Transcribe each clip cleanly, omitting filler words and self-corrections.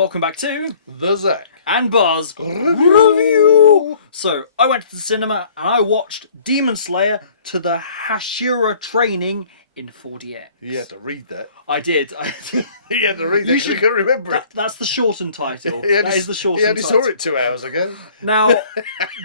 welcome back to The Zak and Buzz Review. So, I went to the cinema and I watched Demon Slayer to the Hashira training in 4DX. You had to read that. I did. You had to read that. You can't remember it. That's the shortened title. He only, That is the shortened He only title. saw it 2 hours ago. Now,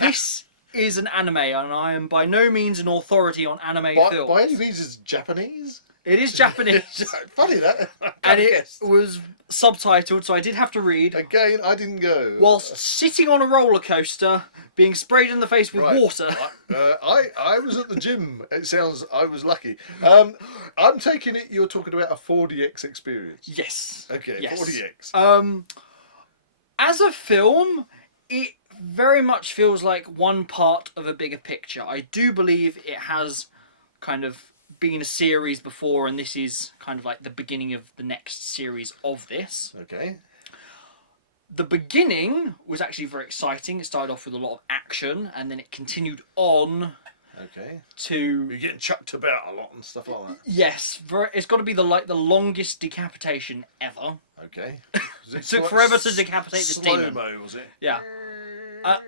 this is an anime, and I am by no means an authority on anime films. By any means, it's Japanese. It is Japanese. Funny that. And it was subtitled, so I did have to read. Again, I didn't go. Whilst sitting on a roller coaster, being sprayed in the face with water. I was at the gym. It sounds I was lucky. I'm taking it you're talking about a 4DX experience. Yes. Okay, yes. 4DX. As a film, it very much feels like one part of a bigger picture. I do believe it has kind of been a series before, and this is kind of like the beginning of the next series of this. Okay. The beginning was actually very exciting. It started off with a lot of action, and then it continued on. Okay. To you're getting chucked about a lot and stuff like that. Yes, it's got to be the longest decapitation ever. Okay. It took forever to decapitate this demon. Slow-mo, was it? Yeah.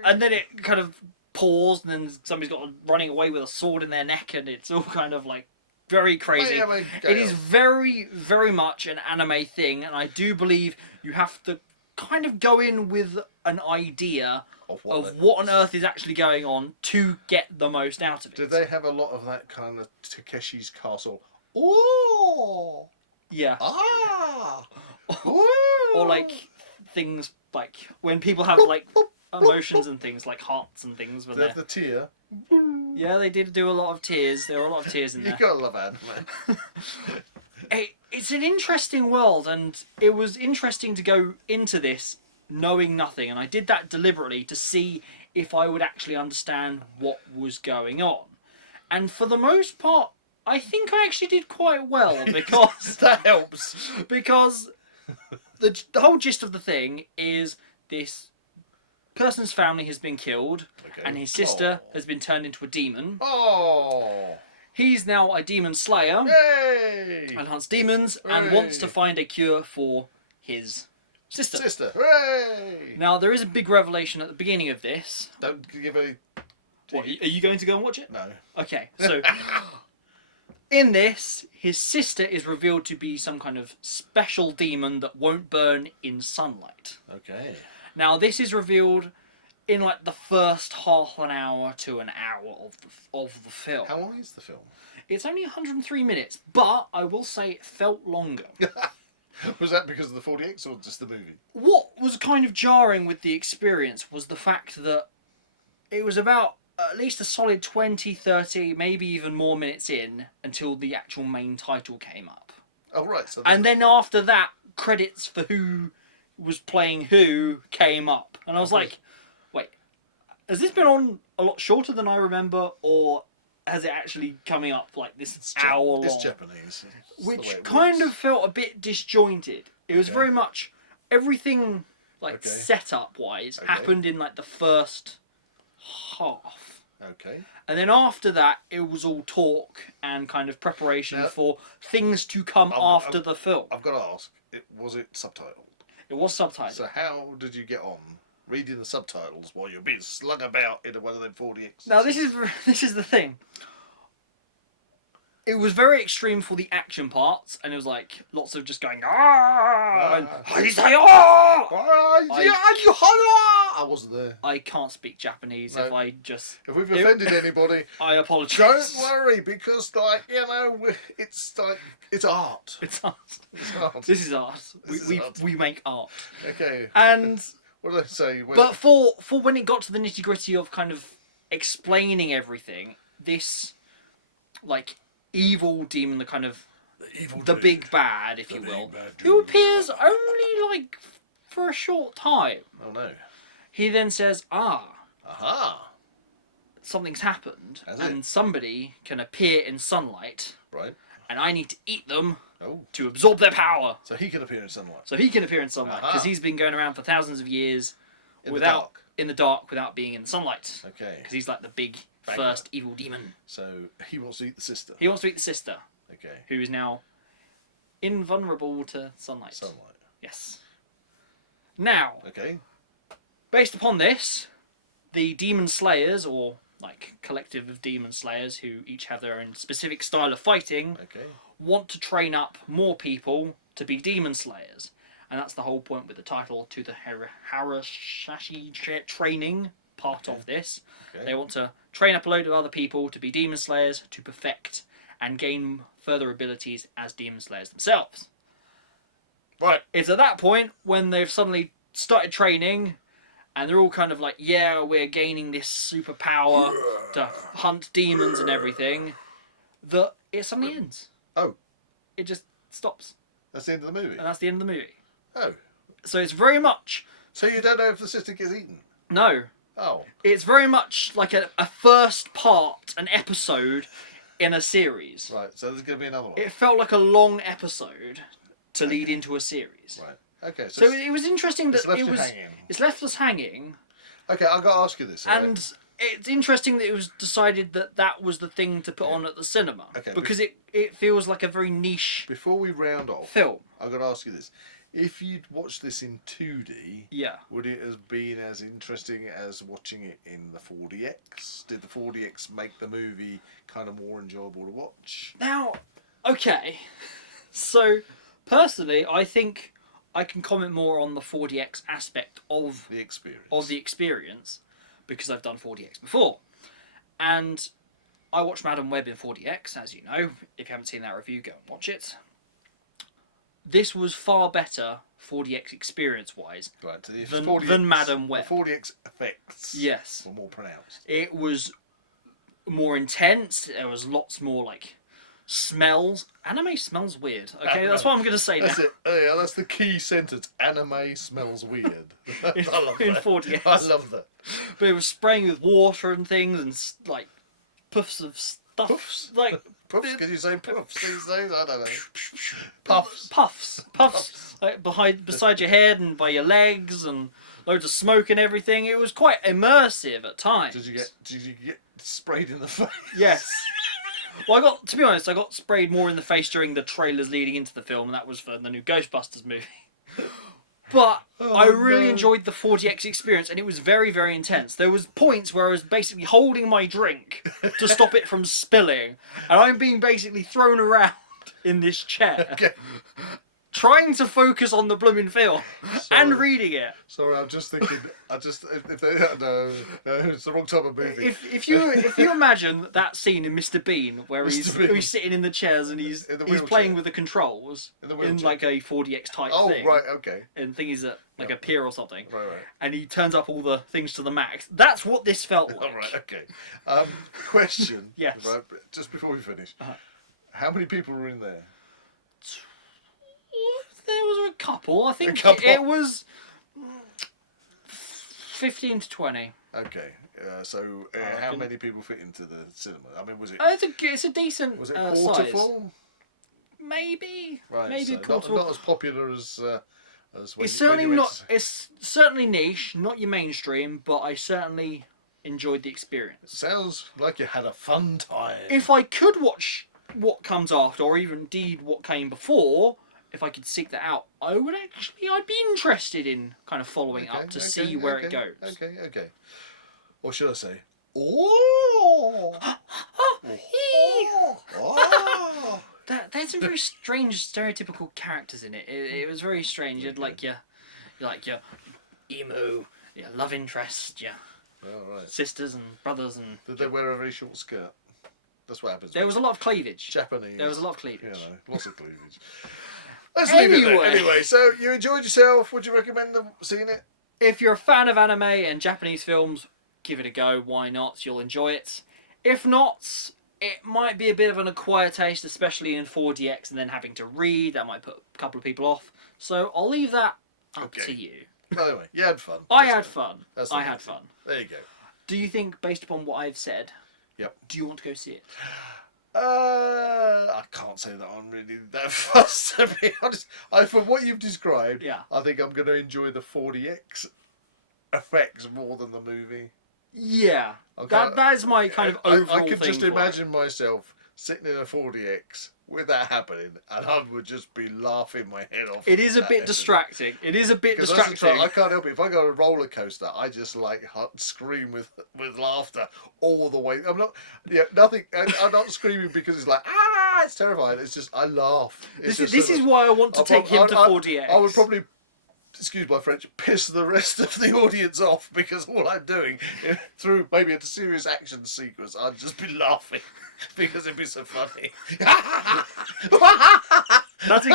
And then it kind of paused, and then somebody's got running away with a sword in their neck, and it's all kind of like very crazy. It is very, very much an anime thing, and I do believe you have to kind of go in with an idea of what on earth is actually going on to get the most out of it. Did they have a lot of that kind of Takeshi's Castle? Ooh! Yeah. Ah! Ooh! Or like things like when people have like emotions and things like hearts and things. When the tear. Yeah, they did do a lot of tears. There were a lot of tears in there. You gotta love anime. It's an interesting world, and it was interesting to go into this knowing nothing, and I did that deliberately to see if I would actually understand what was going on. And for the most part, I think I actually did quite well, because that helps. Because the whole gist of the thing is this person's family has been killed, and his sister has been turned into a demon. He's now a demon slayer. Yay! And hunts demons and wants to find a cure for his sister. Hooray! Now, there is a big revelation at the beginning of this. Don't give any... What, are you going to go and watch it? No. Okay, so in this, his sister is revealed to be some kind of special demon that won't burn in sunlight. Okay. Now, this is revealed in like the first half an hour to an hour of the film. How long is the film? It's only 103 minutes, but I will say it felt longer. Was that because of the 4DX or just the movie? What was kind of jarring with the experience was the fact that it was about at least a solid 20, 30, maybe even more minutes in until the actual main title came up. Oh, right. So and then after that, credits for who was playing who came up. And I was like, wait, has this been on a lot shorter than I remember, or has it actually coming up like this hour long? It's Japanese. Which kind of felt a bit disjointed. It was very much everything like setup wise happened in like the first half. Okay. And then after that, it was all talk and kind of preparation for things to come after the film. I've got to ask, was it subtitled? It was subtitled. So how did you get on reading the subtitles while you're being slung about in one of them 4DX? Now this is the thing. It was very extreme for the action parts, and it was like lots of just going and I wasn't there. I can't speak Japanese. No. If we've offended anybody, I apologise. Don't worry, because it's art. It's art. It's art. This is art. We make art. Okay. And what did I say? But for when it got to the nitty gritty of kind of explaining everything, this like evil demon, the kind of the big bad, if you will, who appears only like for a short time. Oh no. He then says, aha, something's happened, and somebody can appear in sunlight. Right. And I need to eat them to absorb their power. So he can appear in sunlight. Because he's been going around for thousands of years in the dark without being in the sunlight. Okay. Because he's like the big first evil demon. So he wants to eat the sister. Okay. Who is now invulnerable to sunlight. Sunlight. Yes. Now, Okay. based upon this, the Demon Slayers, or like collective of Demon Slayers who each have their own specific style of fighting, Okay. want to train up more people to be Demon Slayers. And that's the whole point with the title, to the Harashashi training part of this. Okay. They want to train up a load of other people to be Demon Slayers, to perfect and gain further abilities as Demon Slayers themselves. Right. It's at that point when they've suddenly started training and they're all kind of like, yeah, we're gaining this superpower to hunt demons and everything, that it suddenly ends. Oh. It just stops. That's the end of the movie? And that's the end of the movie. Oh. So it's very much... So you don't know if the sister gets eaten? No. Oh. It's very much like a first part, an episode in a series. Right, so there's going to be another one. It felt like a long episode to lead into a series. Right. Okay, So it was interesting that it's left us hanging. Okay, I've got to ask you this. And right? it's interesting that it was decided that that was the thing to put on at the cinema. Okay, because it feels like a very niche Before we round off, film. I've got to ask you this. If you'd watched this in 2D, Yeah. would it have been as interesting as watching it in the 4DX? Did the 4DX make the movie kind of more enjoyable to watch? Now, okay. So, personally, I think I can comment more on the 4DX aspect of The experience. Because I've done 4DX before. And I watched Madam Web in 4DX, as you know. If you haven't seen that review, go and watch it. This was far better 4DX experience-wise right, so than Madam Web. The 4DX effects Yes. were more pronounced. It was more intense. There was lots more, like, smells. Anime smells weird. Okay, that's what I'm going to say now. That's it. Yeah, that's the key sentence. Anime smells weird. I love in that. 4DX. I love that. But it was spraying with water and things and, like, puffs of stuff. Puffs? Like, Puffs? Can you say puffs these days? I don't know. Puffs. Puffs. Like beside your head and by your legs and loads of smoke and everything. It was quite immersive at times. Did you get sprayed in the face? Yes. Well, to be honest, I got sprayed more in the face during the trailers leading into the film, and that was for the new Ghostbusters movie. But I really enjoyed the 4DX experience, and it was very, very intense. There was points where I was basically holding my drink to stop it from spilling, and I'm being basically thrown around in this chair, Okay. trying to focus on the blooming film and reading it. Sorry, I'm just thinking. If they no, it's the wrong type of movie. If you imagine that scene in Mr. Bean where Mr. Bean. he's sitting in the chairs and he's playing with the controls in like a 4DX type thing. Oh right, okay. And thing is at like a pier or something. Right. And he turns up all the things to the max. That's what this felt like. All right, okay. Question. Yes. Right, just before we finish, how many people were in there? There was a couple. I think A couple? it was 15 to 20. Okay. How many people fit into the cinema? I mean, was it? It's a decent Was it quarter size. full? Maybe. Right. Maybe So quarter full. not as popular as when It's you certainly went not. It's certainly niche, not your mainstream, but I certainly enjoyed the experience. Sounds like you had a fun time. If I could watch what comes after, or even indeed what came before, if I could seek that out, I'd be interested in kind of following up to see where it goes. Okay. Or should I say, oh. There's some very strange stereotypical characters in it. It was very strange. You had like your emo, your love interest, your sisters and brothers, and did they wear a very short skirt? That's what happens. There was a lot of cleavage. Japanese. There was a lot of cleavage. You know, lots of cleavage. Let's leave it there. Anyway, so you enjoyed yourself. Would you recommend seeing it? If you're a fan of anime and Japanese films, give it a go. Why not? You'll enjoy it. If not, it might be a bit of an acquired taste, especially in 4DX, and then having to read. That might put a couple of people off. So I'll leave that up to you. Anyway, you had fun. I had fun. There you go. Do you think, based upon what I've said, yep, do you want to go see it? I can't say that I'm really that fussed, to be honest. From what you've described, I think I'm going to enjoy the 4DX effects more than the movie. Yeah, that is my kind of overall I could thing just imagine myself sitting in a 4DX with that happening, and I would just be laughing my head off. It is a bit distracting. It is a bit distracting. I can't help it. If I go on a roller coaster, I just like scream with laughter all the way. I'm not screaming because it's like it's terrifying. It's just I laugh. This is why I want to take him to 4DX. I would probably, excuse my French, piss the rest of the audience off because all I'm doing through maybe a serious action sequence, I'd just be laughing because it'd be so funny. That's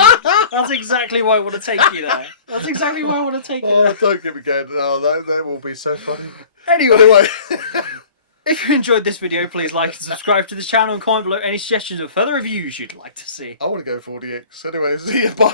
exactly why I want to take you there. That's exactly why I want to take you there. Don't get me going. Oh, that will be so funny. Anyway. If you enjoyed this video, please like and subscribe to the channel and comment below any suggestions of further reviews you'd like to see. I want to go 4DX. Anyway, see you. Bye.